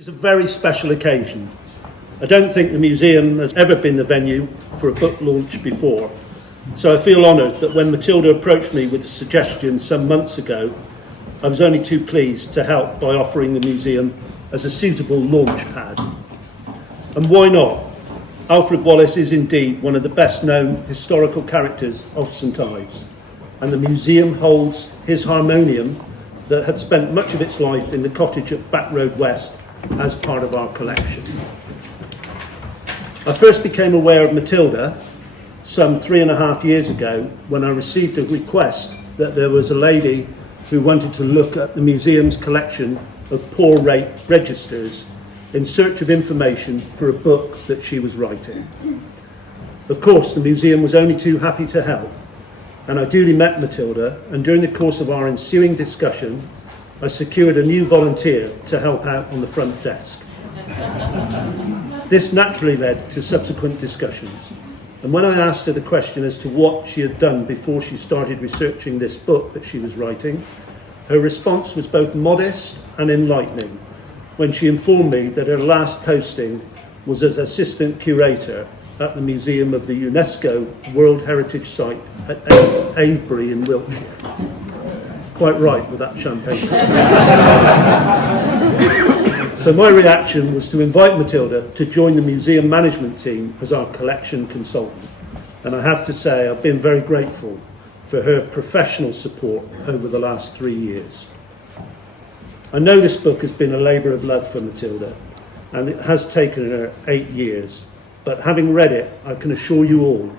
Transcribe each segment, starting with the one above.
It's a very special occasion. I don't think the museum has ever been the venue for a book launch before, so I feel honoured that when Matilda approached me with a suggestion some months ago, I was only too pleased to help by offering the museum as a suitable launch pad. And why not? Alfred Wallis is indeed one of the best known historical characters of St Ives, and the museum holds his harmonium that had spent much of its life in the cottage at Back Road West as part of our collection. I first became aware of Matilda some 3.5 years ago when I received a request that there was a lady who wanted to look at the museum's collection of poor rate registers in search of information for a book that she was writing. Of course, the museum was only too happy to help, and I duly met Matilda, and during the course of our ensuing discussion, I secured a new volunteer to help out on the front desk. This naturally led to subsequent discussions, and when I asked her the question as to what she had done before she started researching this book that she was writing, her response was both modest and enlightening when she informed me that her last posting was as assistant curator at the Museum of the UNESCO World Heritage Site at Avebury in Wiltshire. Quite right with that champagne. So my reaction was to invite Matilda to join the museum management team as our collection consultant. And I have to say I've been very grateful for her professional support over the last 3 years. I know this book has been a labour of love for Matilda, and it has taken her 8 years. But having read it, I can assure you all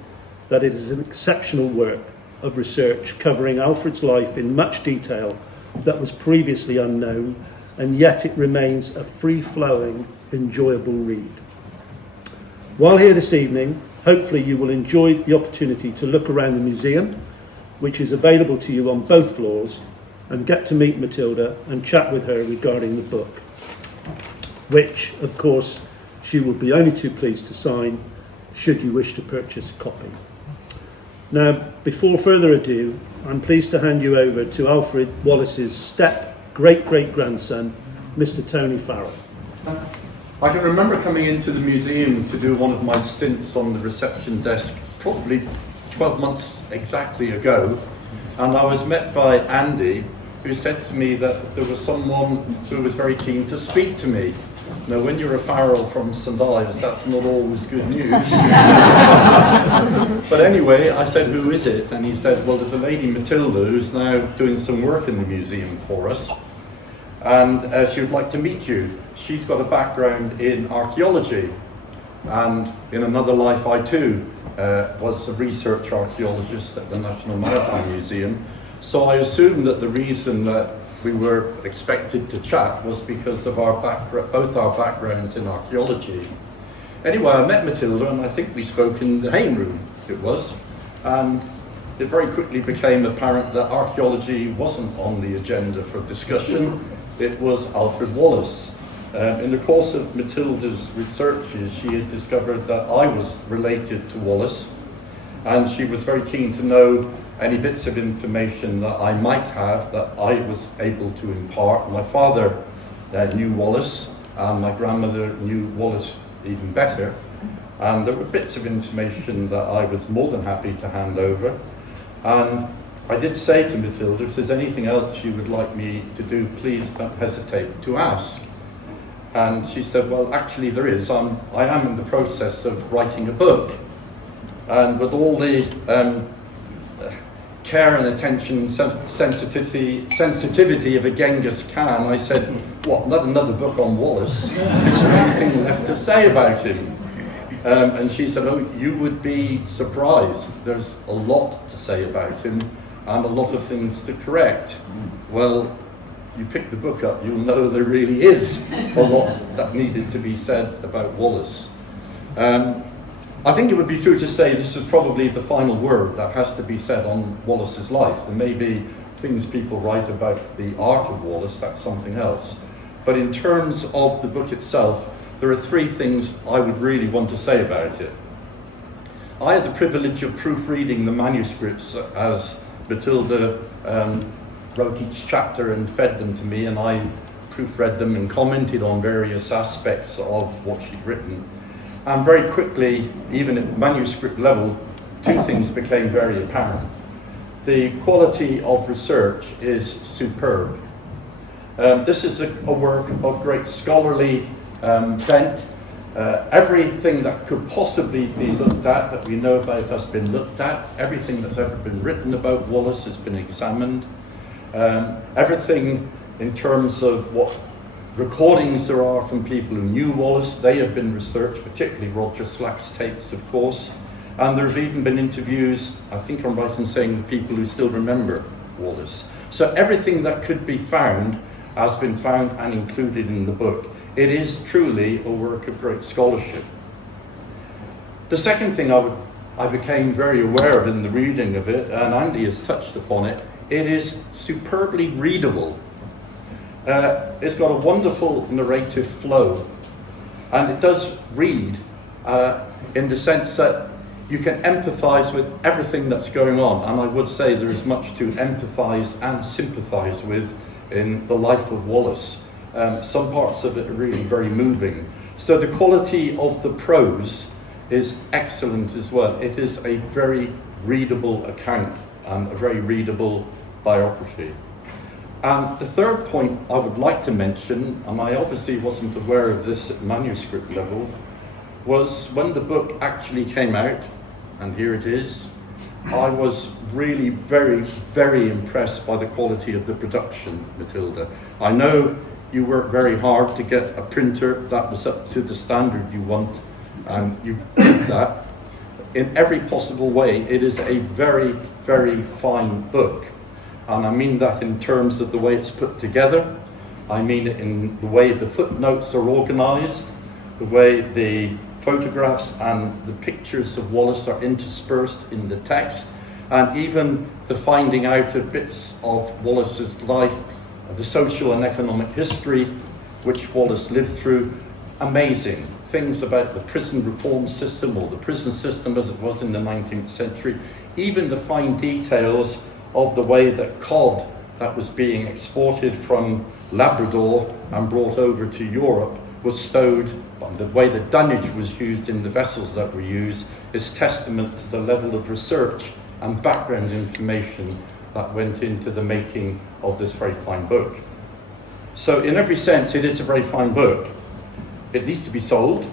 that it is an exceptional work of research covering Alfred's life in much detail that was previously unknown, and yet it remains a free-flowing, enjoyable read. While here this evening, hopefully you will enjoy the opportunity to look around the museum, which is available to you on both floors, and get to meet Matilda and chat with her regarding the book, which, of course, she will be only too pleased to sign should you wish to purchase a copy. Now, before further ado, I'm pleased to hand you over to Alfred Wallis's step-great-great-grandson, Mr. Tony Farrell. I can remember coming into the museum to do one of my stints on the reception desk probably 12 months exactly ago, and I was met by Andy, who said to me that there was someone who was very keen to speak to me. Now, when you're a Farrell from St Ives, that's not always good news. But anyway, I said, who is it? And he said, well, there's a lady, Matilda, who's now doing some work in the museum for us, and she would like to meet you. She's got a background in archaeology, and in another life I too was a research archaeologist at the National Maritime Museum. So I assumed that the reason that we were expected to chat was because of both our backgrounds in archaeology. Anyway, I met Matilda, and I think we spoke in the Hayne room, it was, and it very quickly became apparent that archaeology wasn't on the agenda for discussion. It was Alfred Wallis. In the course of Matilda's researches, she had discovered that I was related to Wallis, and she was very keen to know any bits of information that I might have that I was able to impart. My father knew Wallis, and my grandmother knew Wallis even better, and there were bits of information that I was more than happy to hand over. And I did say to Matilda, if there's anything else you would like me to do, please don't hesitate to ask. And she said, well, actually there is. I am in the process of writing a book, and with all the care and attention, sensitivity of a Genghis Khan, I said, what, not another book on Wallis? Is there anything left to say about him? And she said, oh, you would be surprised. There's a lot to say about him and a lot of things to correct. Well, you pick the book up, you'll know there really is a lot that needed to be said about Wallis. I think it would be true to say this is probably the final word that has to be said on Wallis's life. There may be things people write about the art of Wallis, that's something else. But in terms of the book itself, there are 3 things I would really want to say about it. I had the privilege of proofreading the manuscripts as Matilda wrote each chapter and fed them to me, and I proofread them and commented on various aspects of what she'd written. And very quickly, even at manuscript level, two things became very apparent. The quality of research is superb. This is a work of great scholarly bent. Everything that could possibly be looked at, that we know about, has been looked at. Everything that's ever been written about Wallis has been examined. Everything in terms of what recordings there are from people who knew Wallis, they have been researched, particularly Roger Slack's tapes, of course. And there have even been interviews, I think I'm right in saying, with people who still remember Wallis. So everything that could be found has been found and included in the book. It is truly a work of great scholarship. The second thing I became very aware of in the reading of it, and Andy has touched upon it, it is superbly readable. It's got a wonderful narrative flow, and it does read in the sense that you can empathise with everything that's going on, and I would say there is much to empathise and sympathise with in the life of Wallis. Some parts of it are really very moving. So the quality of the prose is excellent as well. It is a very readable account and a very readable biography. And the third point I would like to mention, and I obviously wasn't aware of this at manuscript level, was when the book actually came out, and here it is, I was really very, very impressed by the quality of the production, Matilda. I know you worked very hard to get a printer that was up to the standard you want, and you did that in every possible way. It is a very, very fine book. And I mean that in terms of the way it's put together. I mean it in the way the footnotes are organised, the way the photographs and the pictures of Wallis are interspersed in the text, and even the finding out of bits of Wallis's life, the social and economic history which Wallis lived through. Amazing things about the prison reform system, or the prison system as it was in the 19th century, even the fine details of the way that cod that was being exported from Labrador and brought over to Europe was stowed, the way the dunnage was used in the vessels that were used is testament to the level of research and background information that went into the making of this very fine book. So in every sense, it is a very fine book. It needs to be sold.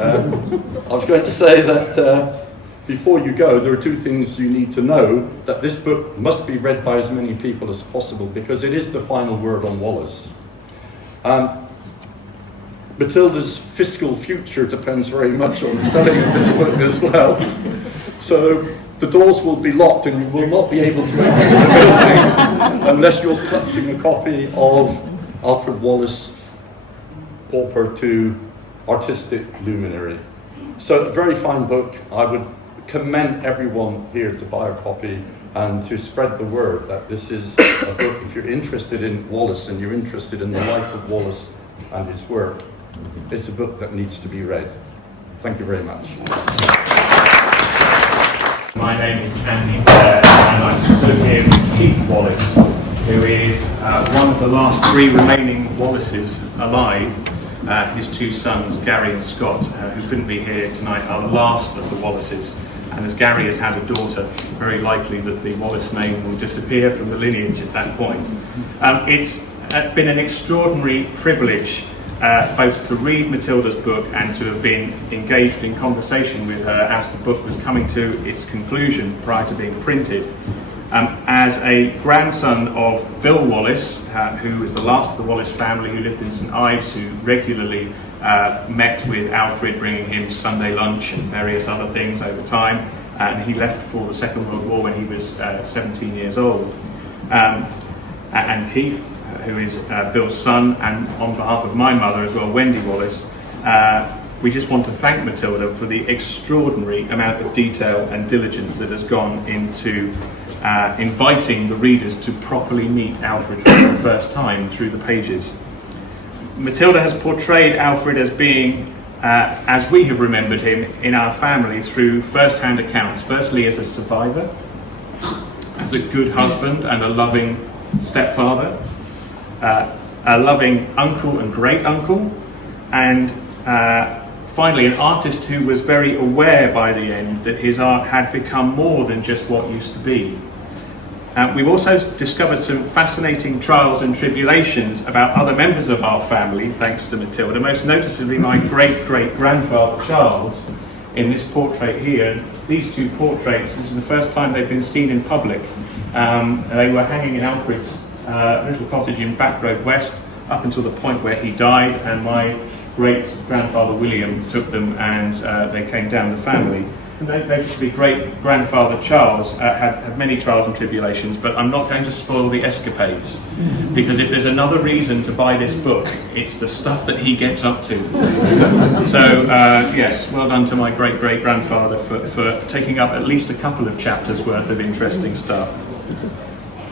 I was going to say that before you go, there are two things you need to know: that this book must be read by as many people as possible, because it is the final word on Wallis. Matilda's fiscal future depends very much on the selling of this book as well. So the doors will be locked and you will not be able to enter the building unless you're clutching a copy of Alfred Wallis, Pauper to Artistic Luminary. So a very fine book. I would commend everyone here to buy a copy and to spread the word that this is a book, if you're interested in Wallis and you're interested in the life of Wallis and his work, it's a book that needs to be read. Thank you very much. My name is Andy Blair, and I'm stood here with Keith Wallis, who is one of the last three remaining Wallises alive. His two sons, Gary and Scott, who couldn't be here tonight, are the last of the Wallises. And as Gary has had a daughter, very likely that the Wallis name will disappear from the lineage at that point. It's been an extraordinary privilege both to read Matilda's book and to have been engaged in conversation with her as the book was coming to its conclusion prior to being printed. As a grandson of Bill Wallis, who was the last of the Wallis family who lived in St Ives, who regularly met with Alfred, bringing him Sunday lunch and various other things over time, and he left for the Second World War when he was 17 years old. And Keith, who is Bill's son, and on behalf of my mother as well, Wendy Wallis, we just want to thank Matilda for the extraordinary amount of detail and diligence that has gone into inviting the readers to properly meet Alfred for the first time through the pages. Matilda has portrayed Alfred as being, as we have remembered him in our family, through first-hand accounts. Firstly, as a survivor, as a good husband and a loving stepfather, a loving uncle and great uncle, and finally an artist who was very aware by the end that his art had become more than just what used to be. We've also discovered some fascinating trials and tribulations about other members of our family, thanks to Matilda, most noticeably my great-great-grandfather Charles in this portrait here. These two portraits, this is the first time they've been seen in public. They were hanging in Alfred's little cottage in Back Road West up until the point where he died, and my great-grandfather William took them and they came down the family. And noticeably great-grandfather Charles had many trials and tribulations, but I'm not going to spoil the escapades, because if there's another reason to buy this book, it's the stuff that he gets up to. So yes, well done to my great-great-grandfather for taking up at least a couple of chapters worth of interesting stuff.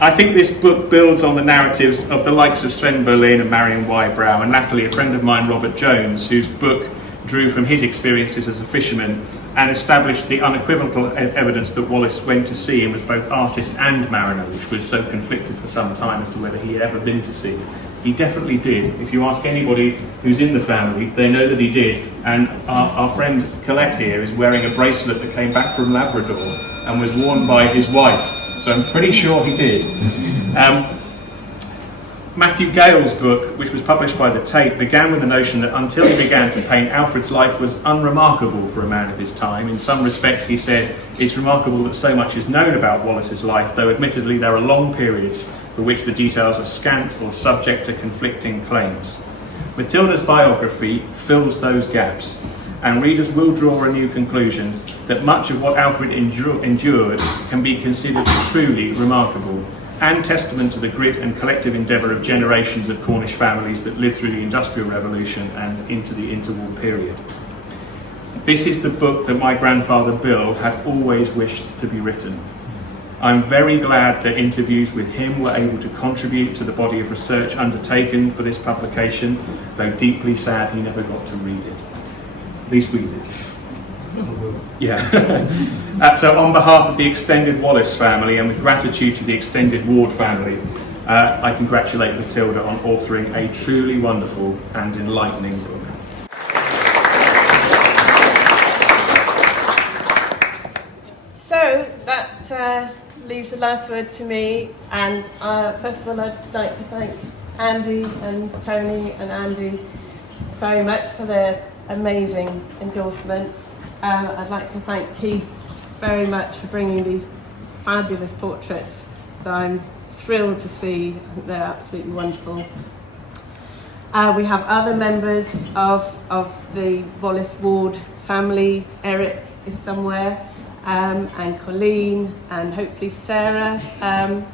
I think this book builds on the narratives of the likes of Sven Berlin and Marion Wybrow, and latterly a friend of mine, Robert Jones, whose book drew from his experiences as a fisherman and established the unequivocal evidence that Wallis went to sea and was both artist and mariner, which was so conflicted for some time as to whether he had ever been to sea. He definitely did. If you ask anybody who's in the family, they know that he did. And our friend Colette here is wearing a bracelet that came back from Labrador and was worn by his wife. So I'm pretty sure he did. Matthew Gale's book, which was published by the Tate, began with the notion that until he began to paint, Alfred's life was unremarkable for a man of his time. In some respects, he said, it's remarkable that so much is known about Wallis's life, though admittedly there are long periods for which the details are scant or subject to conflicting claims. Matilda's biography fills those gaps, and readers will draw a new conclusion that much of what Alfred endured can be considered truly remarkable, and testament to the grit and collective endeavour of generations of Cornish families that lived through the Industrial Revolution and into the interwar period. This is the book that my grandfather Bill had always wished to be written. I'm very glad that interviews with him were able to contribute to the body of research undertaken for this publication, though deeply sad he never got to read it. At least we did. Yeah. So on behalf of the extended Wallis family and with gratitude to the extended Ward family, I congratulate Matilda on authoring a truly wonderful and enlightening book. So that leaves the last word to me, and first of all I'd like to thank Andy and Tony and Andy very much for their amazing endorsements. I'd like to thank Keith very much for bringing these fabulous portraits that I'm thrilled to see. I think they're absolutely wonderful. We have other members of the Wallis Ward family. Eric is somewhere, and Colleen, and hopefully Sarah. And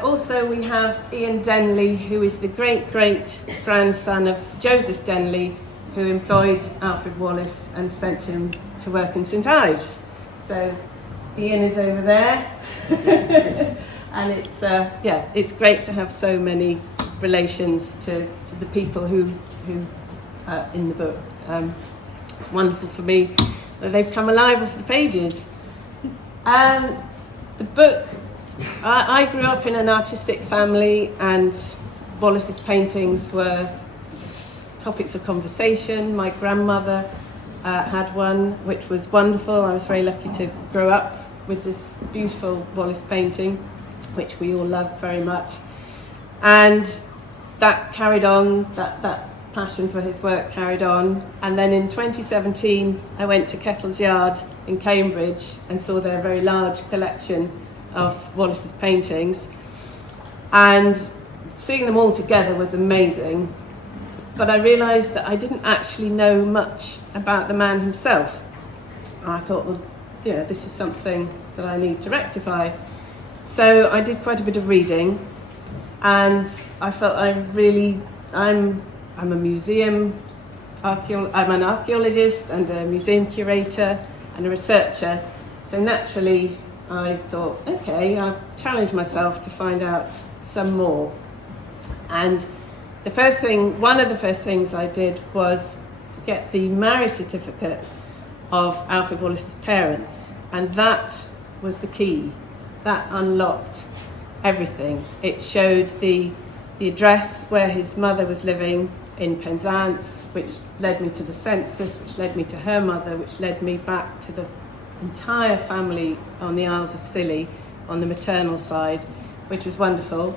also we have Ian Denley, who is the great-great-grandson of Joseph Denley, who employed Alfred Wallis and sent him to work in St Ives. So Ian is over there. And it's great to have so many relations to the people who are in the book. It's wonderful for me that they've come alive off the pages. The book, I grew up in an artistic family, and Wallis's paintings were topics of conversation. My grandmother had one which was wonderful. I was very lucky to grow up with this beautiful Wallis painting, which we all love very much. And that carried on, that passion for his work carried on. And then in 2017, I went to Kettle's Yard in Cambridge and saw their very large collection of Wallis's paintings. And seeing them all together was amazing. But I realised that I didn't actually know much about the man himself. And I thought, well, this is something that I need to rectify. So I did quite a bit of reading, and I felt I'm a museum I'm an archaeologist and a museum curator and a researcher. So naturally, I thought, okay, I'll challenge myself to find out some more. And one of the first things I did was get the marriage certificate of Alfred Wallis's parents, and that was the key. That unlocked everything. It showed the the address where his mother was living in Penzance, which led me to the census, which led me to her mother, which led me back to the entire family on the Isles of Scilly on the maternal side, which was wonderful.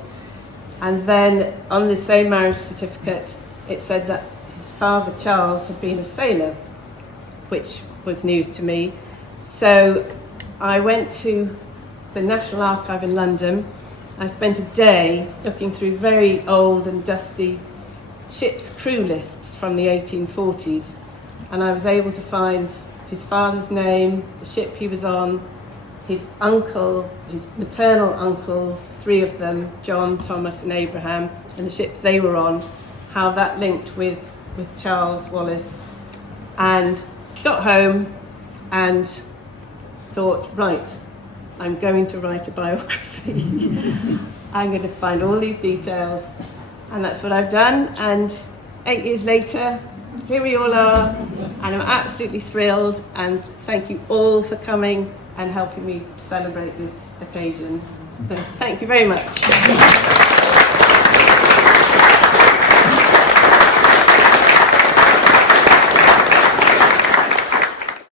And then on the same marriage certificate, it said that his father, Charles, had been a sailor, which was news to me. So I went to the National Archive in London. I spent a day looking through very old and dusty ship's crew lists from the 1840s, and I was able to find his father's name, the ship he was on, his uncle, his maternal uncles, 3 of them, John, Thomas and Abraham, and the ships they were on, how that linked with Charles Wallis. And got home and thought, right, I'm going to write a biography. I'm going to find all these details, and that's what I've done. And 8 years later, here we all are, and I'm absolutely thrilled, and thank you all for coming and helping me celebrate this occasion. So thank you very much.